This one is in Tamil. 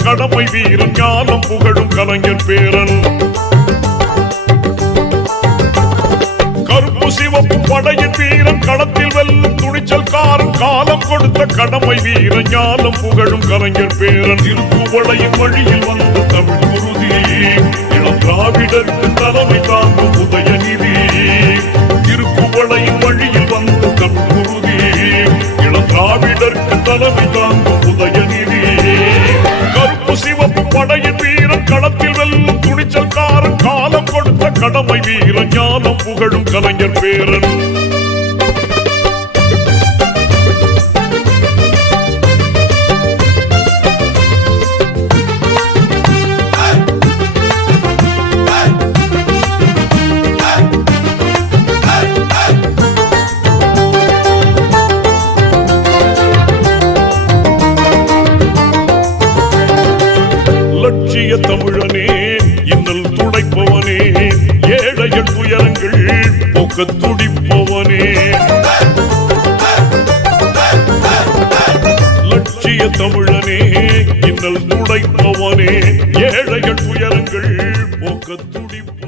கடமை வீரன் ஞானம் புகழும் கலைஞர் பேரன். கருப்பு சிவப்பு படையின் வீரன் களத்தில் வெல்லும் துணிச்சல்காரன் காலம் கொடுத்த கடமை வீரன் ஞானம் புகழும் கலைஞர் பேரன். திருக்குவளையின் வழியில் வந்த தமிழ் குருதி இளம் திராவிடருக்கு தலைமை தாங்கும் உதயநிதி. திருக்குவளையின் வழியில் வந்த தமிழ் குருதி இளம் திராவிடருக்கு தலைமை தாங்கும் உதயநிதி. கருப்பு சிவப்பு படையின் வீரன் களத்தில் வெல்லும் துணிச்சல்காரன் காலம் கொடுத்த கடமை வீரன் ஞானம் புகழும் கலைஞர் பேரன். லட்சிய தமிழனே இன்னல் துடைப்பவனே ஏழைகள் துயரங்கள் போக்க துடிப்பவனே. லட்சிய தமிழனே இன்னல் துடைப்பவனே ஏழைகள் துயரங்கள் போக்க துடிப்பவனே.